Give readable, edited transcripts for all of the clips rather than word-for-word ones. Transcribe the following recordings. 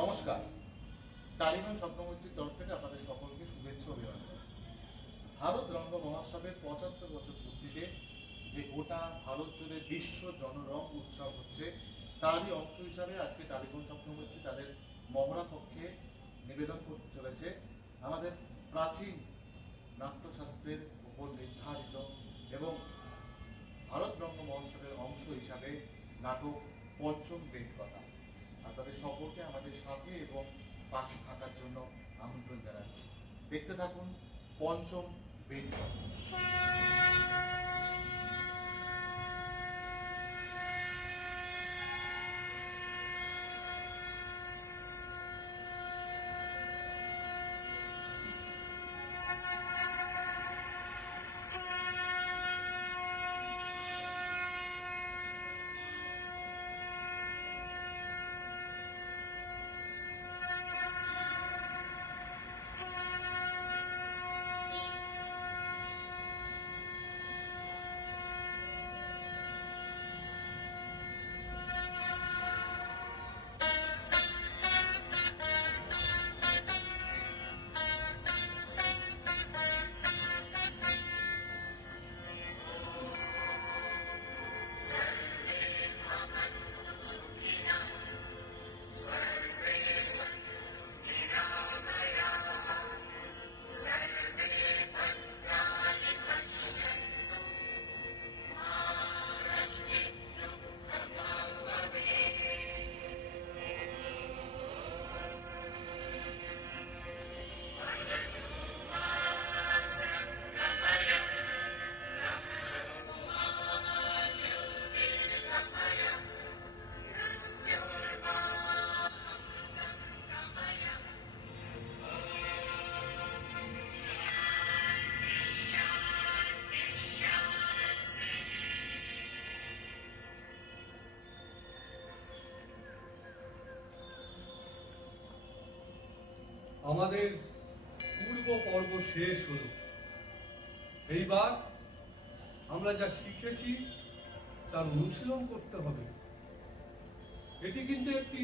নমস্কার। টালিগঞ্জ স্বপ্নমৈত্রীর তরফ থেকে আপনাদের সকলকে শুভেচ্ছা অভিনন্দন। ভারত রঙ্গ মহোৎসবের 75 বছর পূর্তিতে যে গোটা ভারত জুড়ে বিশ্ব জনরং উৎসব হচ্ছে, তারই অংশ হিসাবে আজকে টালিগঞ্জ স্বপ্নমৈত্রী তাদের মহড়া পক্ষে নিবেদন করতে চলেছে আমাদের প্রাচীন নাট্যশাস্ত্রের উপর নির্ধারিত এবং ভারত রঙ্গ মহোৎসবের অংশ হিসাবে নাটক পঞ্চম বেদকথা। আপনাদের সকলকে আমাদের সাথে এবং পাশে থাকার জন্য আমন্ত্রণ জানাচ্ছি। দেখতে থাকুন পঞ্চম বেদকথা। আমাদের পূর্ব পর্ব শেষ হলো। এইবার আমরা যা শিখেছি তার অনুশীলন করতে হবে। এটি কিন্তু একটি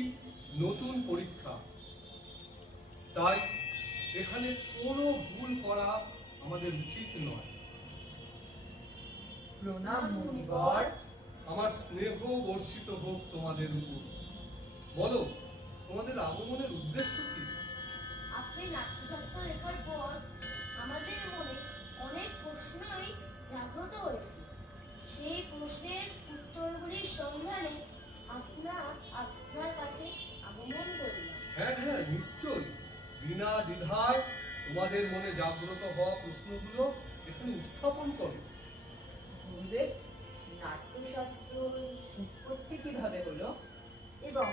নতুন পরীক্ষা, তাই এখানে কোনো ভুল করা আমাদের উচিত নয়। প্রণাম মুনিবর। আমার স্নেহ বর্ষিত হোক তোমাদের উপর। বলো, তোমাদের আগমনের উদ্দেশ্য কি? আপনি নাট্যশাস্ত্র লেখার পর আমাদের মনে অনেক প্রশ্নই জাগ্রত হয়েছে। সেই প্রশ্নের উত্তরগুলির সন্ধানে আপনার কাছে আগমন করলাম। হ্যাঁ, নিশ্চয়ই। বিনা দ্বিধায় তোমাদের মনে জাগ্রত হওয়া প্রশ্নগুলো এখানে উত্থাপন করো। গুরুদেব, নাট্যশাস্ত্র উৎপত্তি কিভাবে হলো এবং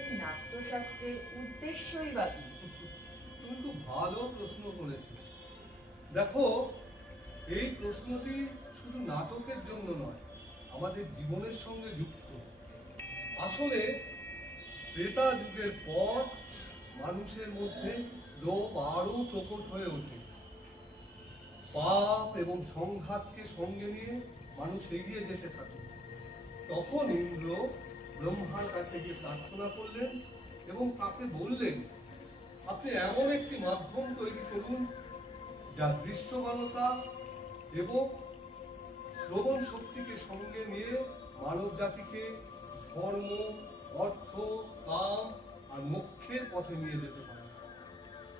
এই নাট্যশাস্ত্রের উদ্দেশ্যই বা কি? তুমি খুব ভালো প্রশ্ন করেছো। দেখো, এই প্রশ্নটি শুধু নাটকের জন্য নয়, আমাদের জীবনের সঙ্গে যুক্ত। আসলে ত্রেতা যুগের পর মানুষের মধ্যে লোভ আরো প্রকট হয়ে ওঠে। পাপ এবং সংঘাতকে সঙ্গে নিয়ে মানুষ এগিয়ে যেতে থাকে। তখন ইন্দ্র ব্রহ্মার কাছে গিয়ে প্রার্থনা করলেন এবং তাকে বললেন, আপনি এমন একটি মাধ্যম তৈরি করুন যা দৃশ্যমানতা এবং শ্রবণ শক্তিকে সঙ্গে নিয়ে মানব জাতিকে ধর্ম, অর্থ, কাম আর মোক্ষের পথে নিয়ে যেতে পারে।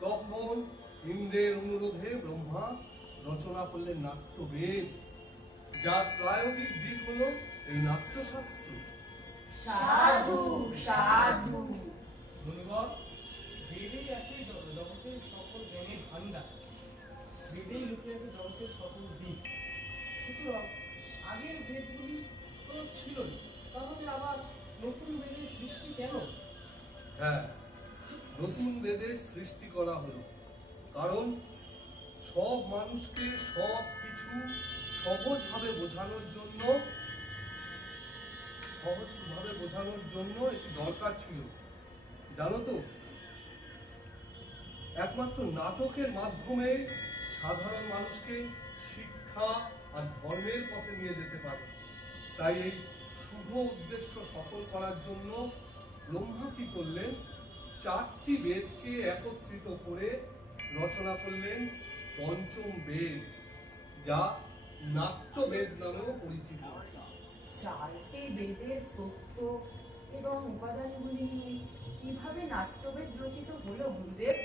তখন ইন্দ্রের অনুরোধে ব্রহ্মা রচনা করলেন নাট্যবেদ, যার প্রায়োগিক দিক হলো এই নাট্যশাস্ত্র। সাধু সাধু। ধন্যবাদ। বেদেই আছে জগতের সকল জ্ঞানের ভান্ডার, বেদেই লুকিয়ে আছে জগতের সকল দিক। সুতরাং আগের বেদগুলি তো ছিল না, তাহলে আবার নতুন বেদের সৃষ্টি কেন? হ্যাঁ, নতুন বেদের সৃষ্টি করা হলো কারণ সব মানুষকে সব কিছু সহজভাবে বোঝানোর জন্য এটি দরকার ছিল। জানো তো, একমাত্র নাটকের মাধ্যমে সাধারণ মানুষকে শিক্ষা আর ধর্মের পথে নিয়ে যেতে পারে। তাই এই শুভ উদ্দেশ্য সফল করার জন্য ব্রহ্মা কি করলেন, 4টি বেদকে একত্রিত করে রচনা করলেন পঞ্চম বেদ, যা নাট্যবেদ নামেও পরিচিত। 4টি বেদের তত্ত্ব এবং উপাদানগুলি কিভাবে নাট্যবেদ রচিত হলো গুরুদেব?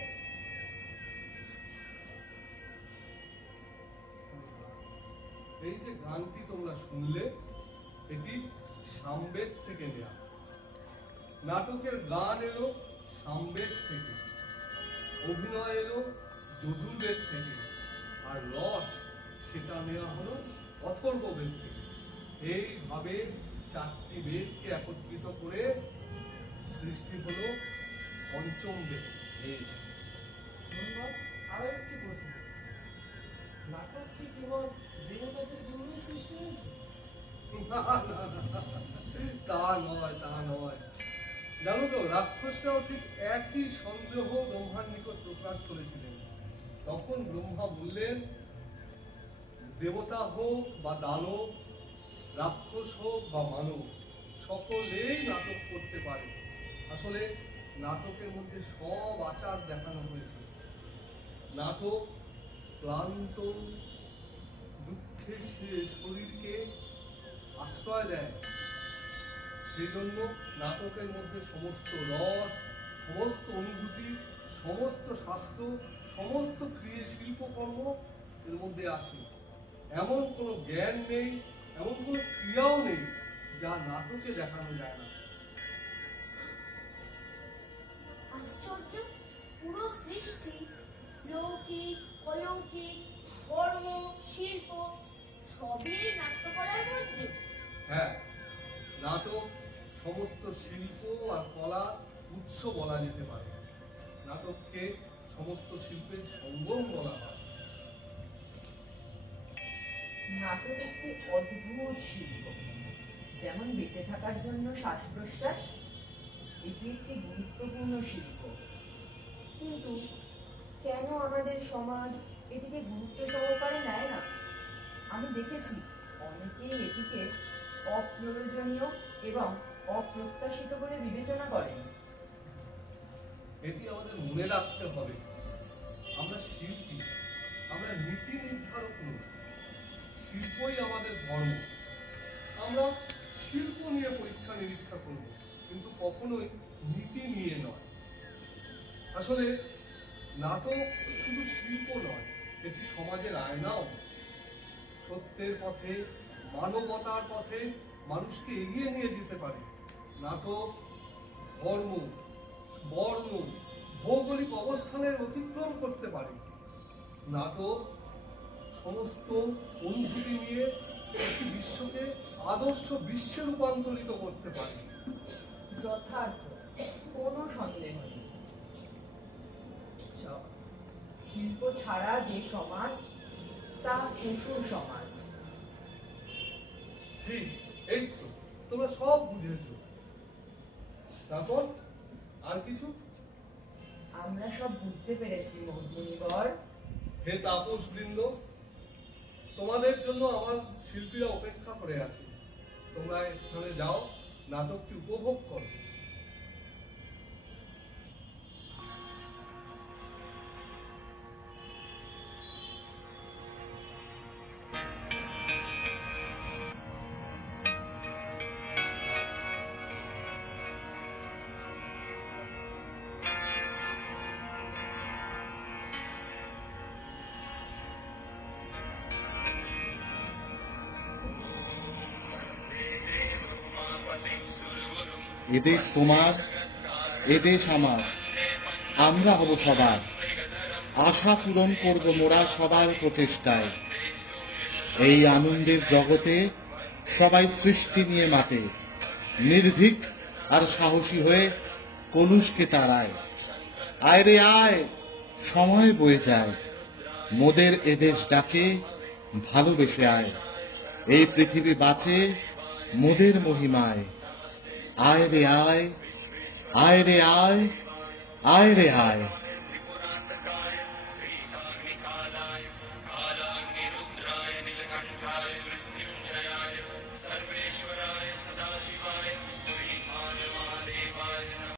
এই যে গানটি তোমরা শুনলে, এটি সামবেদ থেকে নেওয়া। নাটকের গান এলো সামবেদ থেকে, অভিনয় এলো যজুর্বেদ থেকে, আর রস সেটা নেওয়া হলো অথর্ববেদ থেকে। এইভাবে 4টি বেদকে একত্রিত করে সৃষ্টি হলো পঞ্চম বেদ। ধন্যবাদ। আরো একটি প্রশ্ন, নাটক কি কেবল দেবতাদের জন্যই সৃষ্টি হয়েছে? তা নয়, তা নয়। জানো তো, রাক্ষসরাও ঠিক একই সন্দেহ ব্রহ্মার নিকট প্রকাশ করেছিলেন। তখন ব্রহ্মা বললেন, দেবতা হোক বা দানব, রাক্ষস হোক বা মানব, সকলেই নাটক করতে পারে। আসলে নাটকের মধ্যে সব আচার দেখানো হয়েছে। নাটক ক্লান্ত দুঃখে শরীরকে আশ্রয় দেয়, সেই জন্য নাটকের মধ্যে সমস্ত রস, সমস্ত অনুভূতি, সমস্ত শাস্ত্র, সমস্ত শিল্পকর্ম এর মধ্যে আছে। এমন কোনো জ্ঞান নেই, এমন কোনো ক্রিয়াও নেই যা নাটকে দেখানো যায় না। আশ্চর্য, পুরো সৃষ্টি লৌকিক, অলৌকিক, ধর্ম, শিল্প সবই নাট্যকলার মধ্যে। হ্যাঁ, নাটক সমস্ত শিল্প আর কলা উৎস বলা যেতে পারে। নাটককে সমস্ত শিল্পের সঙ্গম বলা হয়। নাটক একটি অদ্ভুত শিল্প। যেমন বেঁচে থাকার জন্য শ্বাস প্রশ্বাস, এটি একটি গুরুত্বপূর্ণ শিল্প। কিন্তু কেন আমাদের সমাজ এটিকে গুরুত্ব সহকারে নেয় না? আমি দেখেছি অনেকেই এটিকে অপ্রয়োজনীয় এবং অপ্রত্যাশিত বলে বিবেচনা করেন। এটি আমাদের মনে রাখতে হবে, আমরা শিল্পী, আমরা নীতি নির্ধারক নই। শিল্পই আমাদের ধর্ম। আমরা শিল্প নিয়ে পরীক্ষা নিরীক্ষা করব, কিন্তু কখনোই নীতি নিয়ে নয়। আসলে নাটক শুধু শিল্প নয়, এটি সমাজের আয়নাও। সত্যের পথে, মানবতার পথে মানুষকে এগিয়ে নিয়ে যেতে পারে। নাটক ধর্ম, বর্ণ, ভৌগোলিক অবস্থানের অতিক্রম করতে পারে। নাটক সমস্ত অনুভূতি নিয়ে একটি বিশ্বকে আদর্শ বিশ্বে রূপান্তরিত করতে পারে। যথার্থ, কোনো সন্দেহ নেই। শিল্প ছাড়া যে সমাজ, তা পশুর সমাজ। ঠিক, এই তো, তোমরা সব বুঝেছ। তারপর আর কিছু? আমরা সব বুঝতে পেরেছি মুনিবর। হে তাপস বৃন্দ, তোমাদের জন্য আমার শিল্পীরা অপেক্ষা করে আছে। তোমরা এখানে যাও, নাটকটি উপভোগ করো। এদেশ তোমার, এদেশ আমার, আমরা হব সবার। আশা পূরণ করব মোরা সবার প্রচেষ্টায়। এই আনন্দের জগতে সবাই সৃষ্টি নিয়ে মাতে, নির্ভীক আর সাহসী হয়ে কলুষকে তাড়ায়। আয় রে আয়, সময় বয়ে যায়, মোদের এদেশ ডাকে, ভালোবেসে আয়। এই পৃথিবী বাঁচে মোদের মহিমায়। আয় রে আয়, আয় রে আয়, আয় রে আয়।